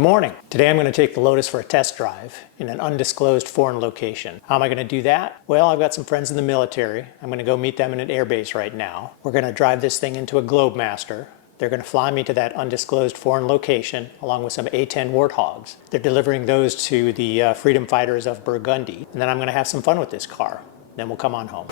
Good morning. Today I'm going to take the Lotus for a test drive in an undisclosed foreign location. How am I going to do that? Well, I've got some friends in the military. I'm going to go meet them in an airbase right now. We're going to drive this thing into a Globemaster. They're going to fly me to that undisclosed foreign location along with some A-10 Warthogs. They're delivering those to the freedom fighters of Burgundy. And then I'm going to have some fun with this car. Then we'll come on home.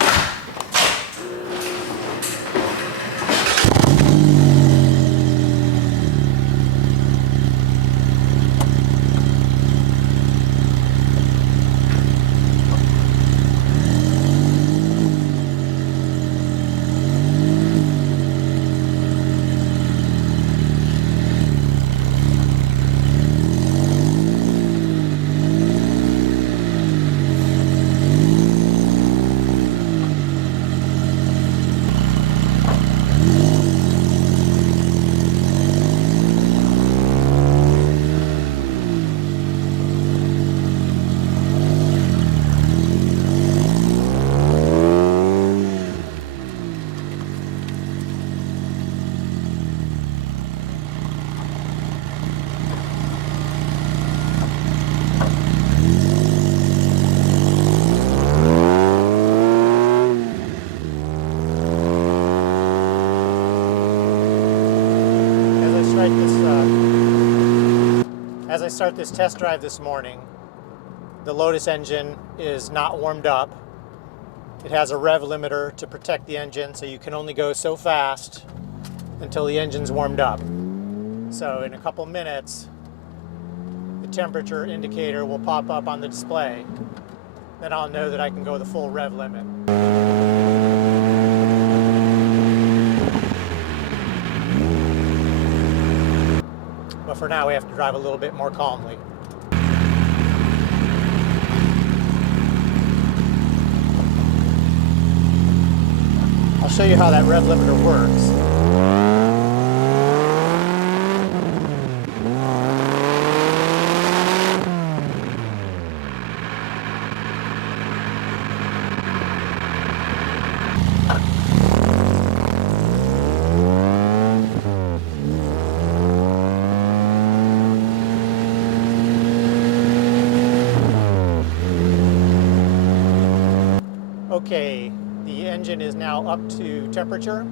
As I start this test drive this morning, the Lotus engine is not warmed up. It has a rev limiter to protect the engine, so you can only go so fast until the engine's warmed up. So in a couple minutes, the temperature indicator will pop up on the display. Then I'll know that I can go the full rev limit. But for now, we have to drive a little bit more calmly. I'll show you how that rev limiter works. Okay, the engine is now up to temperature.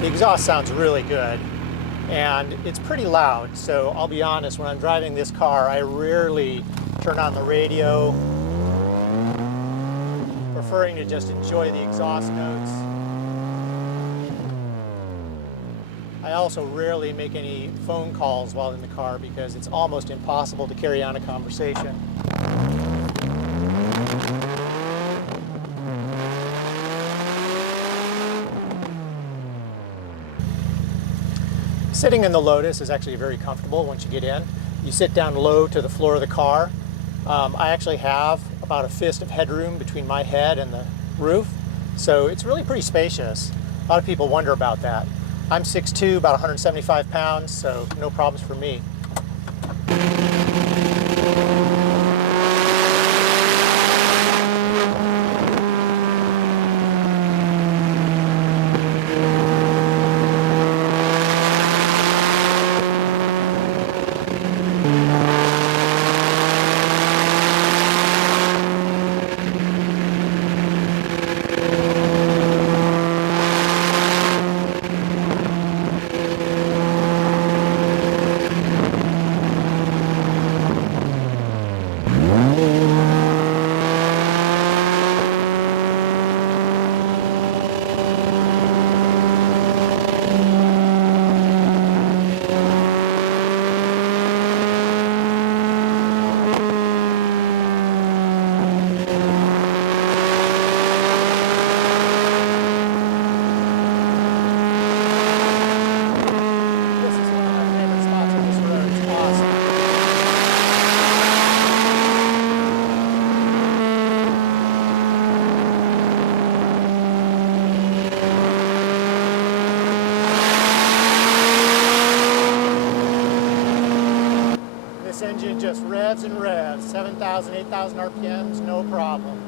The exhaust sounds really good, and it's pretty loud, so I'll be honest, when I'm driving this car, I rarely turn on the radio, preferring to just enjoy the exhaust notes. I also rarely make any phone calls while in the car because it's almost impossible to carry on a conversation. Sitting in the Lotus is actually very comfortable once you get in. You sit down low to the floor of the car. I actually have about a fist of headroom between my head and the roof, so it's really pretty spacious. A lot of people wonder about that. I'm 6'2", about 175 pounds, so no problems for me. just revs and revs, 7,000, 8,000 RPMs, no problem.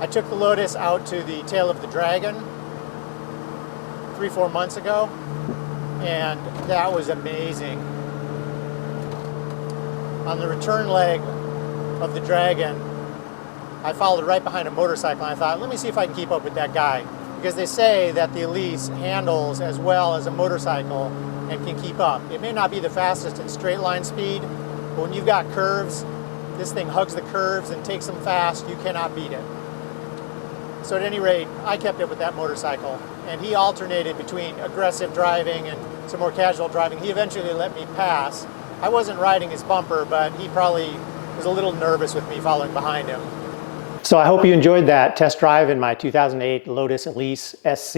I took the Lotus out to the tail of the Dragon 3-4 months ago, and that was amazing. On the return leg of the Dragon, I followed right behind a motorcycle, and I thought, let me see if I can keep up with that guy. Because they say that the Elise handles as well as a motorcycle and can keep up. It may not be the fastest in straight line speed, but when you've got curves, this thing hugs the curves and takes them fast. You cannot beat it. So at any rate, I kept up with that motorcycle, and he alternated between aggressive driving and some more casual driving. He eventually let me pass. I wasn't riding his bumper, but he probably was a little nervous with me following behind him. So I hope you enjoyed that test drive in my 2008 Lotus Elise SC.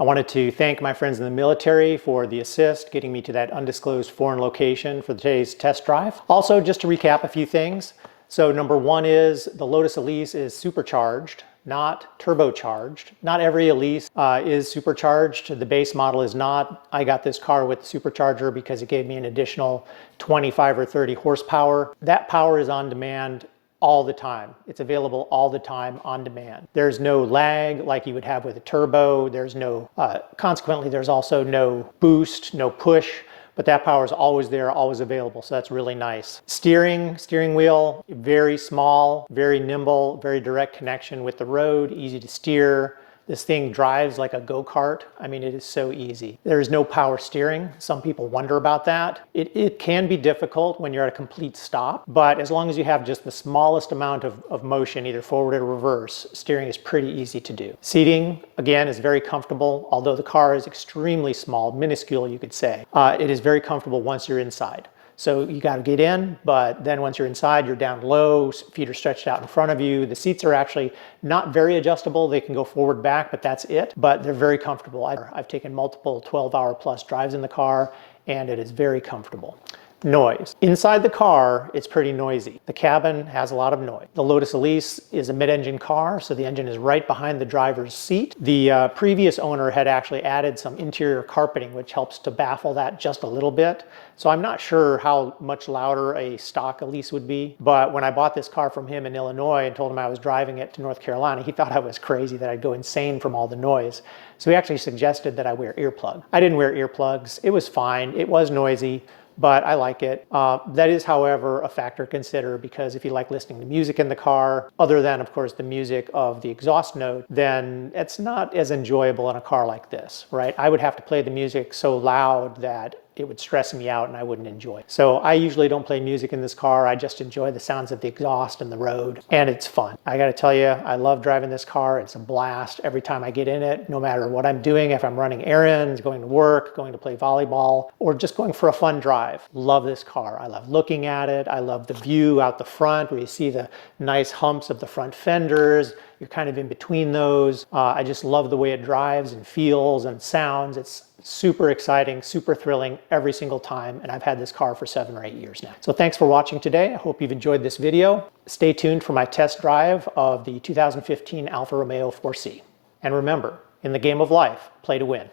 I wanted to thank my friends in the military for the assist, getting me to that undisclosed foreign location for today's test drive. Also, just to recap a few things. So number one is the Lotus Elise is supercharged, not turbocharged. Not every Elise is supercharged. The base model is not. I got this car with the supercharger because it gave me an additional 25 or 30 horsepower. That power is on demand all the time. It's available all the time on demand. There's no lag like you would have with a turbo. There's no, consequently, there's also no boost, no push. But that power is always there, always available, so that's really nice. Steering wheel, very small, very nimble, very direct connection with the road, easy to steer. This thing drives like a go-kart. I mean, it is so easy. There is no power steering. Some people wonder about that. It can be difficult when you're at a complete stop, but as long as you have just the smallest amount of motion, either forward or reverse, steering is pretty easy to do. Seating, again, is very comfortable, although the car is extremely small, minuscule, you could say. It is very comfortable once you're inside. So you got to get in, but then once you're inside, you're down low, feet are stretched out in front of you. The seats are actually not very adjustable. They can go forward, back, but that's it. But they're very comfortable. I've taken multiple 12-hour plus drives in the car, and it is very comfortable. Noise. Inside the car, it's pretty noisy. The cabin has a lot of noise. The Lotus Elise is a mid-engine car, so the engine is right behind the driver's seat. The previous owner had actually added some interior carpeting, which helps to baffle that just a little bit. So I'm not sure how much louder a stock Elise would be, but when I bought this car from him in Illinois and told him I was driving it to North Carolina, he thought I was crazy, that I'd go insane from all the noise. So he actually suggested that I wear earplugs. I didn't wear earplugs. It was fine. It was noisy, but I like it. That is, however, a factor to consider, because if you like listening to music in the car, other than, of course, the music of the exhaust note, then it's not as enjoyable in a car like this, right? I would have to play the music so loud that it would stress me out and I wouldn't enjoy it. So I usually don't play music in this car. I just enjoy the sounds of the exhaust and the road, and it's fun. I gotta tell you, I love driving this car. It's a blast every time I get in it, no matter what I'm doing, if I'm running errands, going to work, going to play volleyball, or just going for a fun drive. Love this car. I love looking at it. I love the view out the front where you see the nice humps of the front fenders. You're kind of in between those. I just love the way it drives and feels and sounds. It's super exciting, super thrilling every single time, and I've had this car for 7 or 8 years now. So thanks for watching today. I hope you've enjoyed this video. Stay tuned for my test drive of the 2015 Alfa Romeo 4C. And remember, in the game of life, play to win.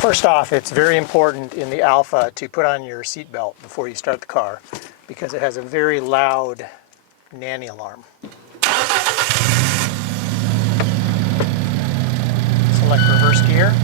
First off, it's very important in the Alfa to put on your seatbelt before you start the car, because it has a very loud nanny alarm. Select reverse gear.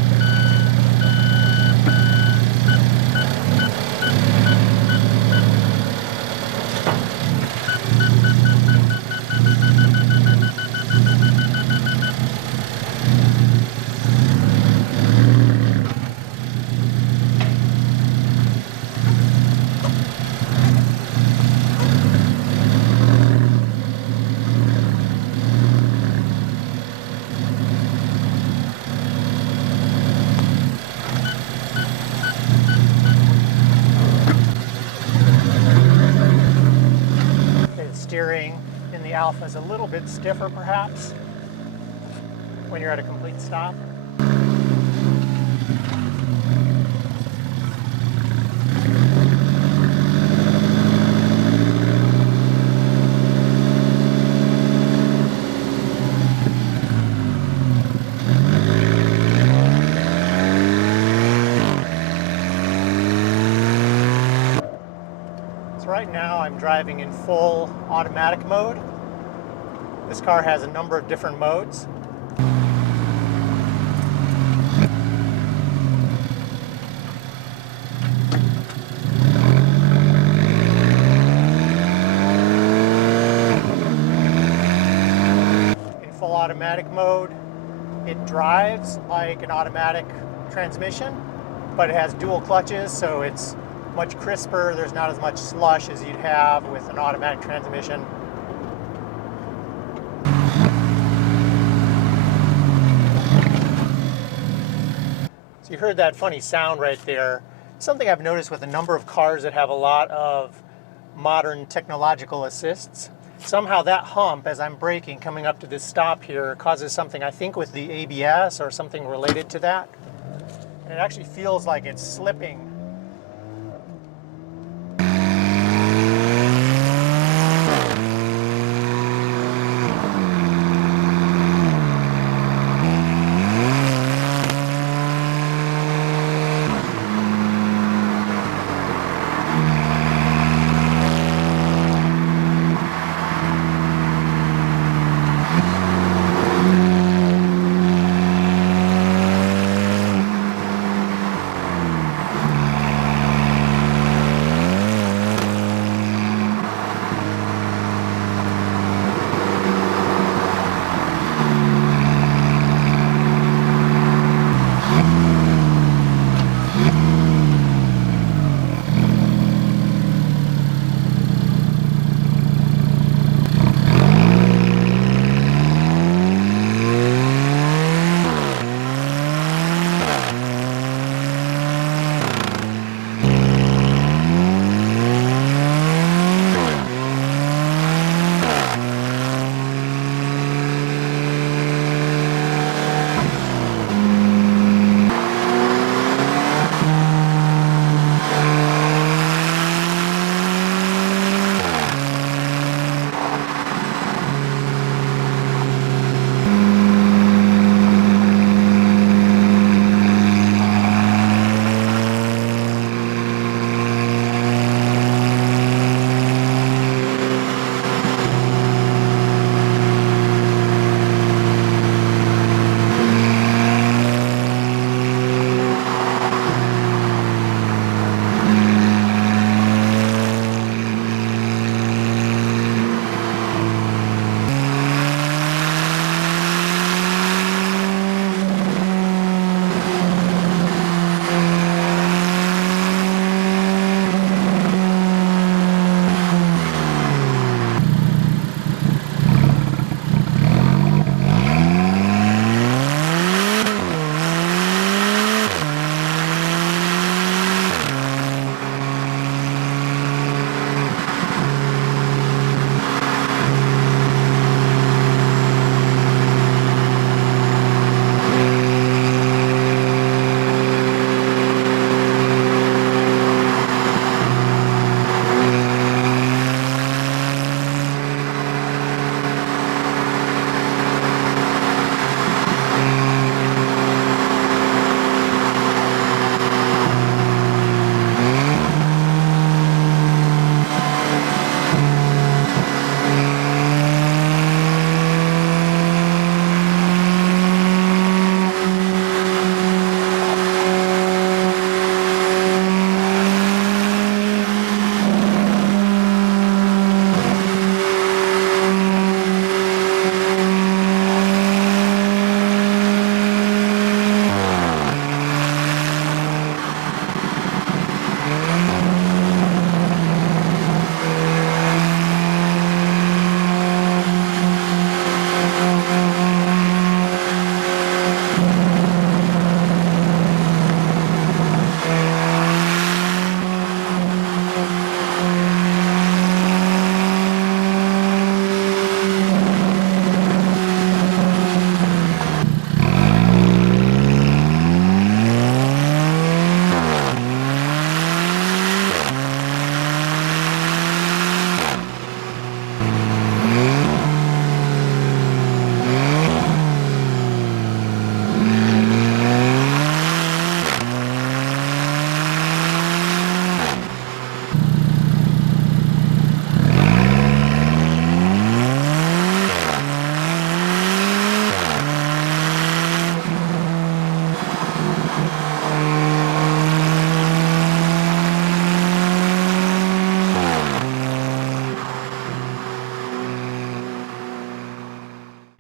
the Alfa is a little bit stiffer perhaps when you're at a complete stop. Right now I'm driving in full automatic mode. This car has a number of different modes. In full automatic mode, it drives like an automatic transmission, but it has dual clutches, so it's much crisper. There's not as much slush as you'd have with an automatic transmission. So you heard that funny sound right there. Something I've noticed with a number of cars that have a lot of modern technological assists. Somehow that hump, as I'm braking coming up to this stop here, causes something, I think, with the ABS or something related to that. And it actually feels like it's slipping.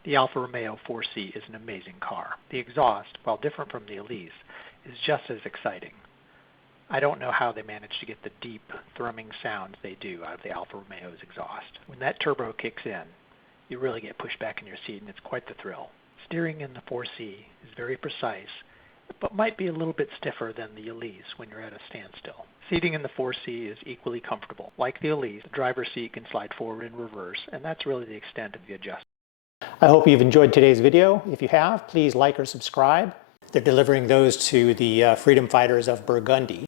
The Alfa Romeo 4C is an amazing car. The exhaust, while different from the Elise, is just as exciting. I don't know how they manage to get the deep, thrumming sounds they do out of the Alfa Romeo's exhaust. When that turbo kicks in, you really get pushed back in your seat, and it's quite the thrill. Steering in the 4C is very precise, but might be a little bit stiffer than the Elise when you're at a standstill. Seating in the 4C is equally comfortable. Like the Elise, the driver's seat can slide forward and reverse, and that's really the extent of the adjustment. I hope you've enjoyed today's video. If you have, please like or subscribe. They're delivering those to the freedom fighters of Burgundy.